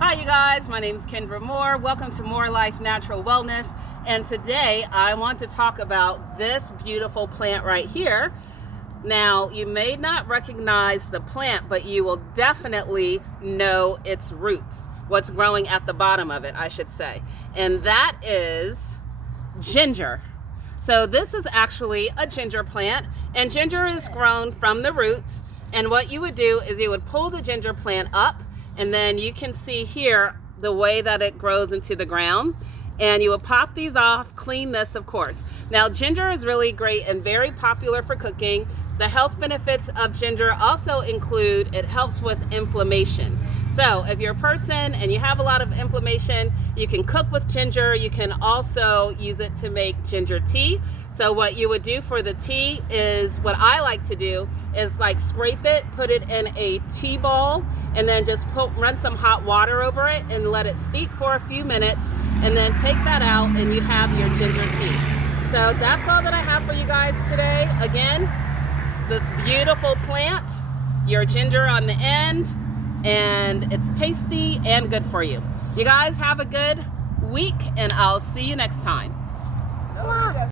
Hi you guys, my name is Kendra Moore. Welcome to More Life Natural Wellness. And today I want to talk about this beautiful plant right here. Now, you may not recognize the plant, but you will definitely know its roots, what's growing at the bottom of it, I should say. And that is ginger. So this is actually a ginger plant, and ginger is grown from the roots. And what you would do is you would pull the ginger plant up, and then you can see here the way that it grows into the ground. And you will pop these off, clean this, of course. Now, ginger is really great and very popular for cooking. The health benefits of ginger also include it helps with inflammation. So if you're a person and you have a lot of inflammation, you can cook with ginger. You can also use it to make ginger tea. So what you would do for the tea is, what I like to do is like scrape it, put it in a tea bowl, and then just run some hot water over it and let it steep for a few minutes, and then take that out and you have your ginger tea. So that's all that I have for you guys today. Again, this beautiful plant, your ginger on the end, and it's tasty and good for you. You guys have a good week, and I'll see you next time.